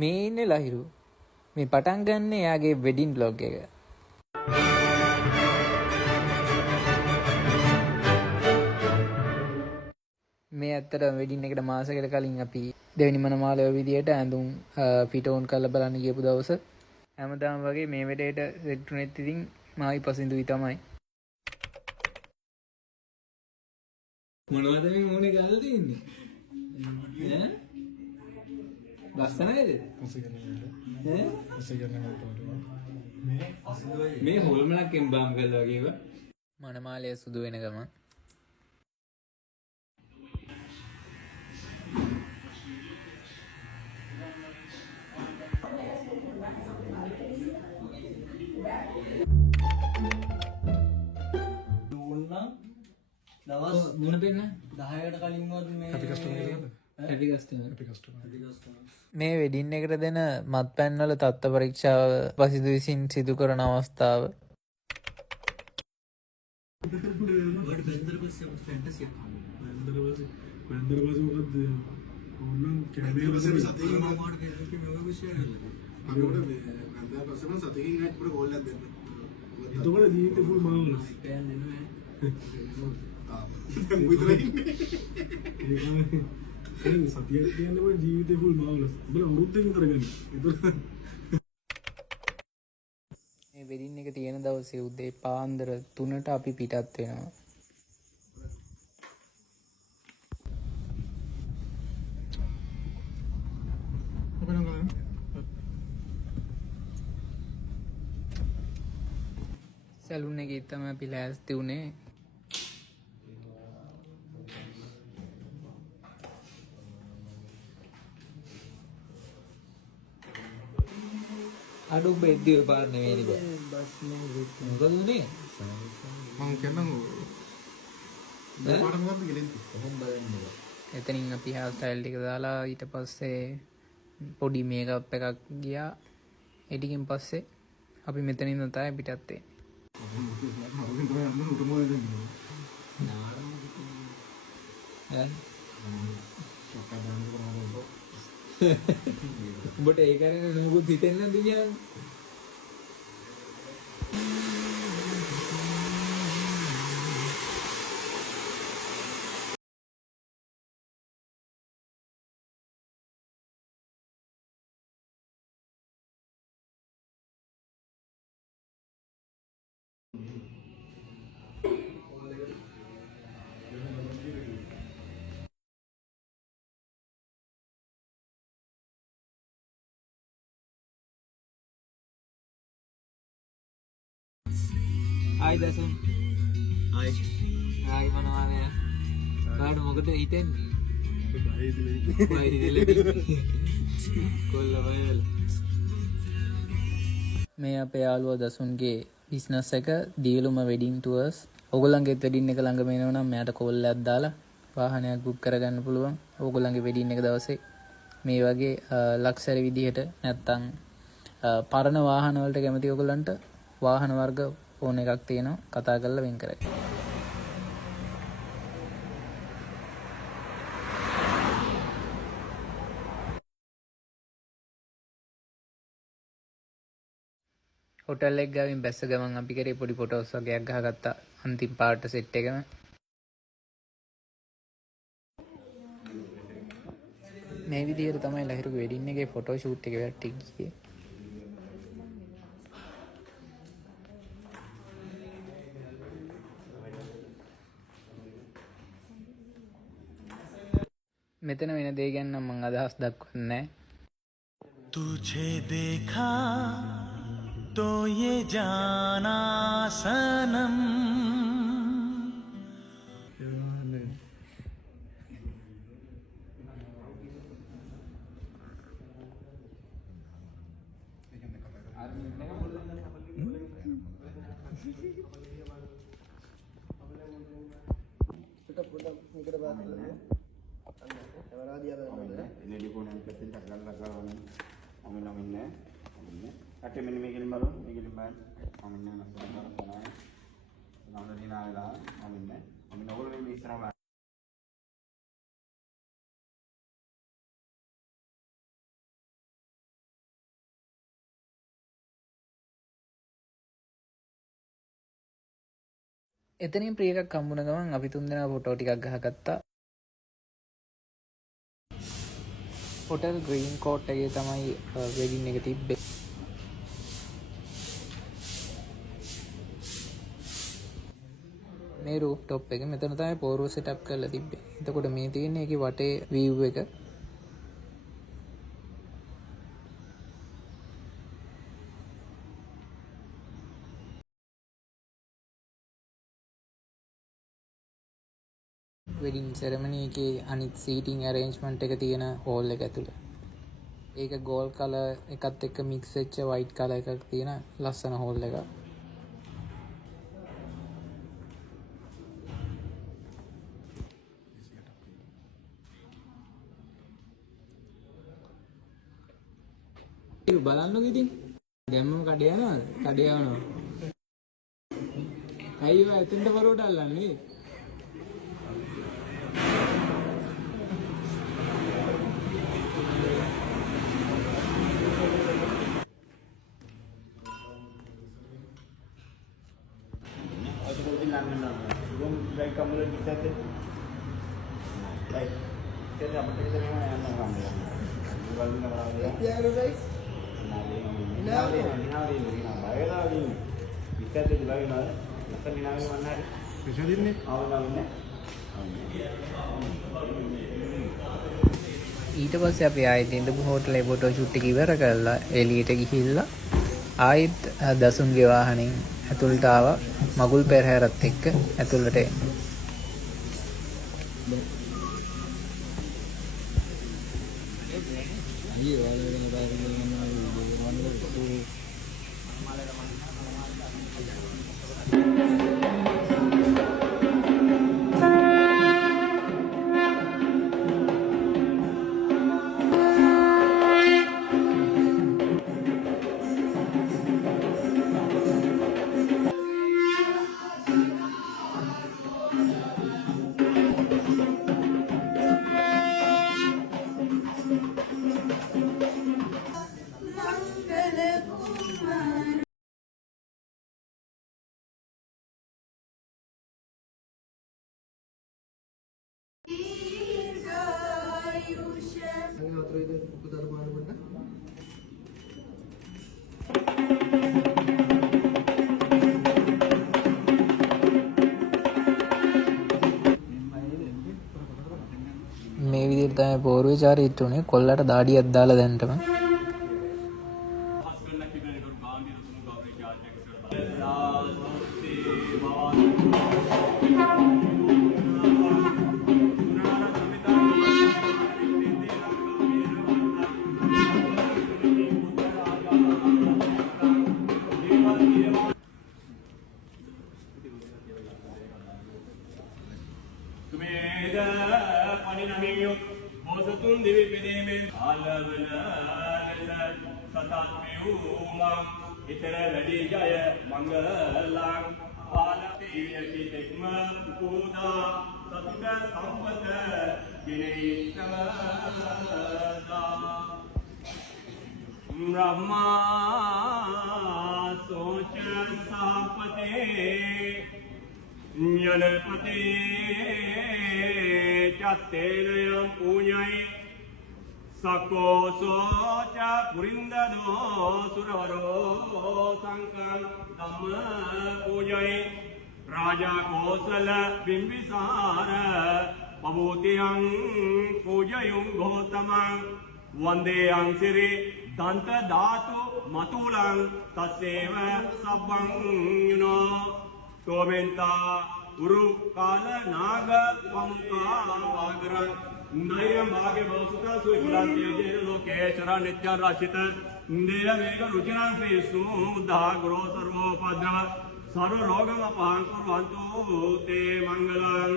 මේ ඉන්නේ ලහිරු. මේ පටන් ගන්න එයාගේ වෙඩින් බ්ලොග් එක. මේ ඇත්තට වෙඩින් එකට මාසයකට කලින් අපි දෙවෙනි මනමාලය විදියට ඇඳුම් ෆිට ඕන් කරලා බලන්න ගියපු දවස හැමදාම වගේ මේ වෙලේට සෙට් උනෙත් ඉතින් මායි පසින්දුයි තමයි. මොනවද මේ මොනේ ගාලා තින්නේ? ඈ? ලස්සනයිද? මේ හොල්මනක් එම්බාම් කරලා වගේ ඒවා. මනමාලය සුදු වෙන ගම. දවස් මුණ දෙන්න 10කට කලින්වත් මේ හැපි කස්ටමර් මේ වෙඩින් එකට දෙන මත්පැන් වල තත්ත්ව පරීක්ෂාව පසිදු විසින් සිදු කරන අවස්ථාව. මේ වෙඩින් එක තියෙන දවසේ උදේ පාන්දර 3ට අපි පිටත් වෙනවා. සැලුන් එකේ තමයි අපි ලෑස්ති උනේ. අඩු බෙද්දිය පාර නෙවෙයි බා. මොකද උනේ? මම කියන්නකෝ. පාඩම ගන්න කියලා කොහොම බලන්නේ. එතනින් අපි හේර් ස්ටයිල් ටික දාලා ඊට පස්සේ පොඩි මේකප් එකක් ගියා. ඒ ටිකෙන් පස්සේ අපි මෙතනින් තමයි පිටත් වෙන්නේ. උඹට ඒ කරන්නේ නුඹුත් හිතෙන්නේ නැද්ද කියන්නේ? ආයි දසුන් ආයි මොනවාද කාට මොකද හිතෙන්නේ කොල්ල බයවල මේ අපේ යාළුවා දසුන්ගේ බිස්නස් එක දියලුම වෙඩින් ටුවර්ස්. ඕගොල්ලන්ගේ වෙඩින් එක ළඟම එනවා නම් මෙයාට කෝල් එකක් දාලා වාහනයක් බුක් කරගන්න පුළුවන්. ඕගොල්ලන්ගේ වෙඩින් එක දවසේ මේ වගේ ලක්ෂරි විදිහට නැත්තම් පරණ වාහන වලට කැමති ඕගොල්ලන්ට වාහන වර්ග ෆෝන් එකක් තියෙනවා කතා කරලා වෙන් කරගන්න. හොටල් එක ගාවින් බැස්ස ගමන් අපි කරේ පොඩි ෆොටෝස් වගේක් ගහගත්තා අන්තිම පාට සෙට් එකම. මේ විදිහට තමයි ලහිරුගේ වෙඩින් එකේ ෆොටෝ ෂූට් එක වැට්ටි ගියේ. මෙතන වෙන දේ ගැන නම් මම අදහස් දක්වන්නේ නැහැ. तुझे देखा तो ये जाना सनम ini di punya kecil takkan lagi amin aminnya kaki mini migil malu migil ban aminnya nasi nasi nama di nala aminnya amin awal ini misra එතනින් ප්‍රිය එකක් හම්බුන ගමන් අපි තුන්දෙනා ෆොටෝ ටිකක් ගහගත්තා. හොටල් ග්‍රීන් කෝට් එකේ තමයි වෙඩින් එක තිබ්බේ. මේ රූෆ් টොප් එක මෙතන තමයි පෝරුව සෙටප් කරලා තිබ්බේ. එතකොට මේ තියෙන්නේ ඒකේ වටේ view එක. වෙඩින් සෙරමනි එකේ අනිත් සීටින් ඇරේන්ජ්මන්ට් එක තියෙන හෝල් එක ඇතුළේ. ඒක ගෝල් කලර් එකත් එක්ක මික්ස් වෙච්ච වයිට් කලර් එකක් තියෙන ලස්සන හෝල් එකක්. බලන්නකො ඉතින් දැම්මම කඩේ යනවාද? කඩේ යනවා. අයියෝ එතෙන්ට පරෝට අල්ලන්නේ. Baik kamu lagi satu. Baik. Kita apa kita ni mana yang kamu? Baru nak berapa dia? Ya, baik. ඊට පස්සේ අපි ආයෙත් ඉඳපු හෝටලේ ෆොටෝ ෂූට් එක ඉවර කරලා එළියට ගිහිල්ලා ආයෙත් දසුන්ගේ වාහනෙන් ඇතුළට ආවා මගුල් පෙරහැරත් එක්ක ඇතුළට එන්න. මේ විදිහට තමයි පෝරුවේ චාරිත්‍ර උනේ. කොල්ලට දාඩියක් දාලා දැන්ටම මොසතුන් දිවි පෙදීමෙන් ආලවන ලෙස සතත් මෙවුමම් ඊතර වැඩි ජය මංගලං ආලපීයති තෙක්ම පූදා සතුට සම්පත ගිනීතමදා බ්‍රහ්මා සෝච සම්පතේ ඥානපති චත්තේනයම් පුඤ්ඤයි සකෝසෝච පුරින්දනෝ සුරවරෝ සංකං ධම්ම පුඤ්ඤයි රාජා කෝසල බිම්බිසාර පබෝතියං පූජයුං ගෝතමං වන්දේයං සිරි දන්ත ධාතු මතුලං තස්සේව සබ්බං යුනෝ තෝමෙන්තා උරු කාල නාග පමුකා වාගර නය මාගේ බෞසුතා සුයි බුලන්තිය ජේන ලෝකේශර නිත්‍ය රචිත දේව මේක රුචිරං ශ්‍රේසු උද්ධා ග්‍රෝ සර්වෝපද්‍රව සර්ව රෝගම පහං කුර්වන්තු තේ මංගලං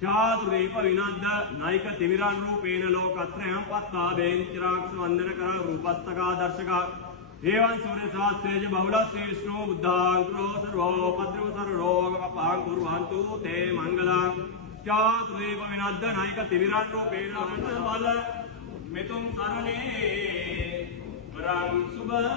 චාතුරීප විනද්ද නයික තිවිරන් රූපේන ලෝකත්‍රයම් පත්තා බේන්චිරාක්ෂ වන්දන කර රූපස්තකා දර්ශකා एवं सूर्य शास्त्रेज बहुलस्य विष्णु बुद्धांक्रो सर्वोपद्रव सर्वरोग पपां कुर्वन्तु ते मंगलम् चातुरेव विनद्द नायक तिविरान रूपेण बल मितुं सरणे वरं सुभस्थित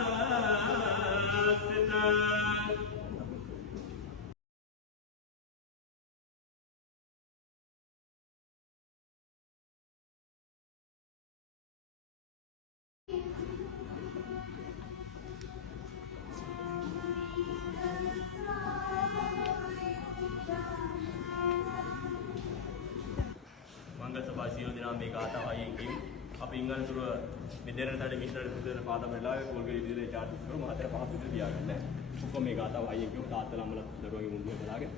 සියලු දෙනා මේ ගාථා වයින් කිව්. අපි ඉංග්‍රීසිතුර මෙදෙරටට මිශ්‍ර දෙන පාදම් වෙලාවේ කෝල්ගේ විදිහේ චාට් කරමු. මාතර පහත් විදිහට තියාගන්න. ඔක්කොම මේ ගාථා වයින් කිව්. තාත්තලා අම්මලා දරුවන්ගේ මුන්දුවේ බලාගෙන.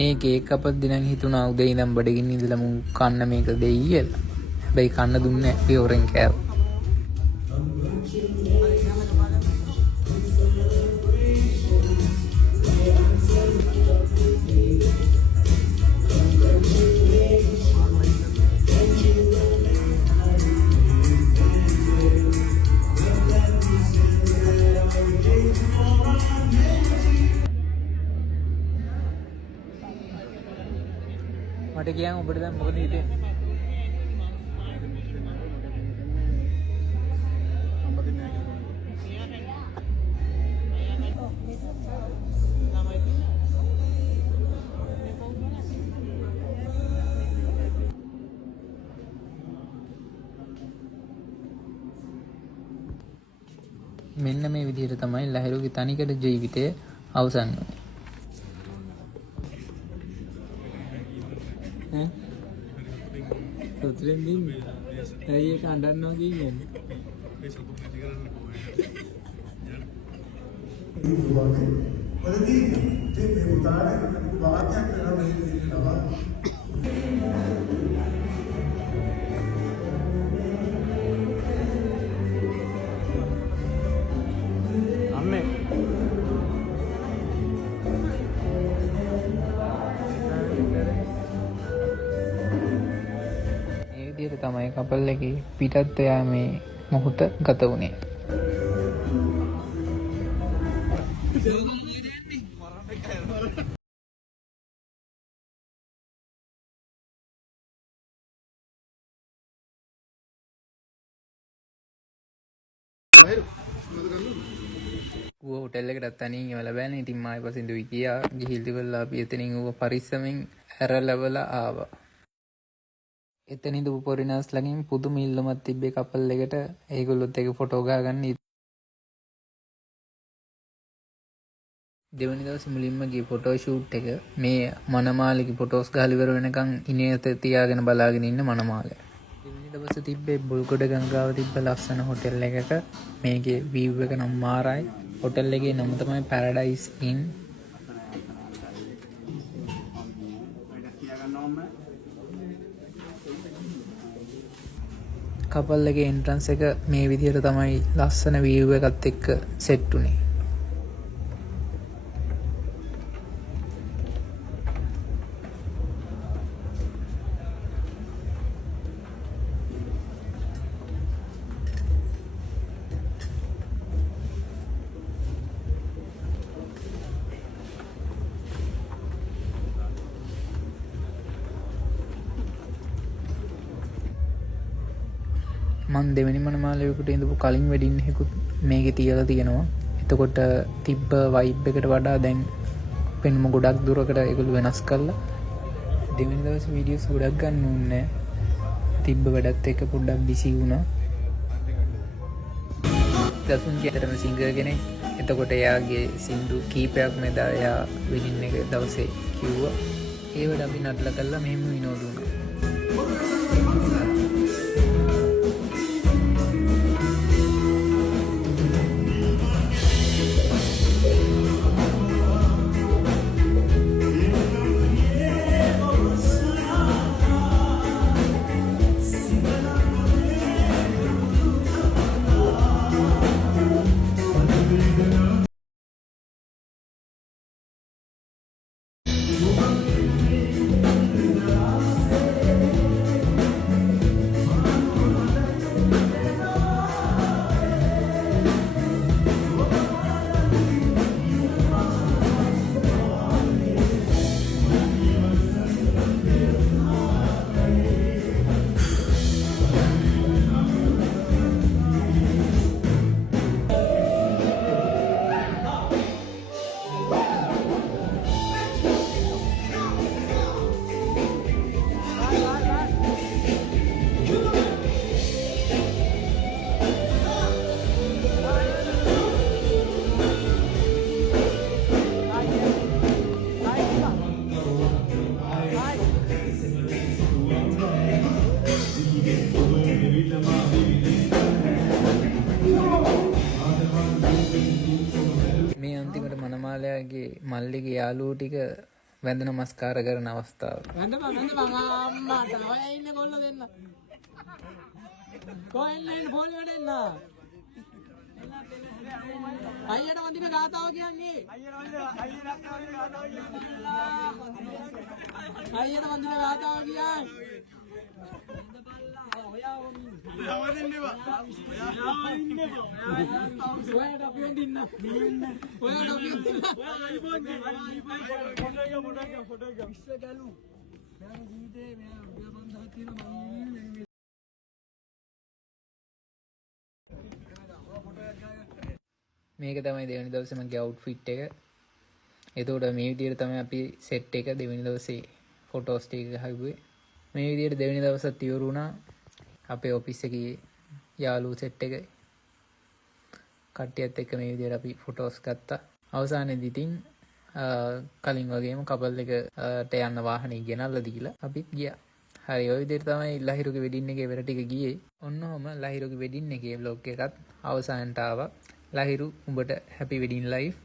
මේ කේක් කපද්දි නම් හිතුණා උදේ ඉඳන් බඩගින්න ඉඳලා මු කන්න මේක දෙයි කියලා. හැබැයි කන්න දුන්නේ නැහැ. පියවරෙන් කෑවා. මට කියන් ඔබට දැන් මොකද හිතෙන්නේ? මෙන්න මේ විදිහට තමයි ලහිරුගේ තනිකඩ ජීවිතය අවසන් වුනේ. සතුටෙන් ඉන්නේ. ඇයි ඒක අඬනවා කියන්නේ? අම්මේ විදිහට තමයි කපල් එකේ පිටත් යාමේ මොහොත ගත වුණේ. ඌ හොටෙල් එකට තනියෙන් ඉවලා බෑනේ. ඉතින් මායි පසින් දුයි ගියා. ගිහිල්දි වෙලා අපි එතනින් ඌව පරිස්සමෙන් ඇරලවලා ආවා. එතනින්ද උපරිනාස් ළඟින් පුදුම ඉල්ලුමක් තිබ්බේ කපල් එකට. ඒගොල්ලොත් එක ෆොටෝ ගහගන්න. දෙවනි දවසේ මුලින්ම ගිය ෆොටෝ ෂූට් එක මේ මනමාලේගේ ෆොටෝස් ගහලා ඉවර වෙනකන් ඉනේත තියාගෙන බලාගෙන ඉන්න මනමාලය. දෙවනි දවසේ තිබ්බේ බුල්ගොඩ ගංගාව තිබ්බ ලස්සන හොටෙල් එකක. මේකේ view එක නම් මාරයි. හොටෙල් එකේ නම තමයි Paradise Inn. කපල් එකේ එන්ට්‍රන්ස් එක මේ විදිහට තමයි ලස්සන view එකත් එක්ක සෙට් උනේ. මන් දෙවෙනි මනමාලයකට ඉඳපු කලින් වෙඩින් එකකුත් මේකේ තියලා තියෙනවා. එතකොට තිබ්බ වයිබ් එකට වඩා දැන් පෙනුම ගොඩක් දුරකට ඒගොල්ලෝ වෙනස් කරලා දෙවෙනි දවසේ වීඩියෝස් ගොඩක් ගන්න ඕනේ. තිබ්බ වැඩත් එක්ක පොඩ්ඩක් බිසි වුණා. දසුන් කියතරම සිංගර් කෙනෙක්. එතකොට එයාගේ සින්දු කීපයක් මෙදා එයා වෙඩින් එක දවසේ කිව්වා. ඒවට අපි නටලා කළා මෙහෙම විනෝද වුණා. මල්ලිගේ යාළුවෝ ටික වැඳ නමස්කාර කරන අවස්ථාව. වැඳපන් අම්මාට. ඔය ඉන්නේ කොල්ලෝ දෙන්න. කොහෙන්ද ඉන්නේ පොලියට එන්න. අයියට වඳින ගාතාව කියන්නේ. අයියට වඳින ගාතාව කියන්නේ. ඔයාට අපි වඳින්න. ඔයාට අපි වඳින්න. ෆොටෝ එක. ඉස්ස ගලු. මම ජීවිතේ මම බන්දහක් තියෙන මම මේක තමයි දෙවෙනි දවසේ මගේ අවුට්ෆිට් එක. එතකොට මේ විදිහට තමයි අපි සෙට් එක දෙවෙනි දවසේ ෆොටෝස් ටික ගහුවේ. මේ විදිහට දෙවෙනි දවසත් ඉවර වුණා. අපේ ඔෆිස් එකේ යාළුවෝ සෙට් එක කට්ටියත් එක්ක මේ විදිහට අපි ෆොටෝස් ගත්තා. අවසානයේදී ඉතින් කලින් වගේම කපල් එකට යන්න වාහනේ ගෙනල්ලා දීලා අපිත් ගියා. හරි ඔය විදිහට තමයි ලහිරුගේ වෙඩින් එකේ වෙර ටික ගියේ. ඔන්නෝම ලහිරුගේ වෙඩින් එකේ vlog එකත් අවසානට ආවා. ලහිරු උඹට happy wedding life.